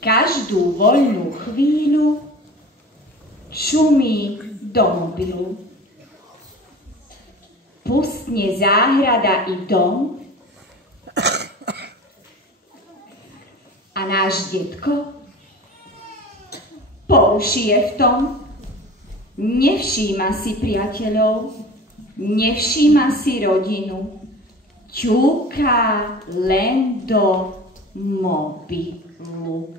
každú voľnú chvíľu čumí do mobilu. Pustne záhrada i dom a náš detko po uši je v tom. Nevšíma si priateľov, nevšíma si rodinu, ťuká len do mobilu.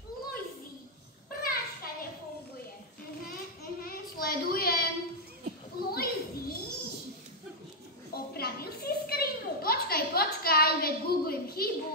Lojzi, práška nefunguje. Sledujem. Lojzi, opravil si skrinu? Počkaj, veď googlujem chybu.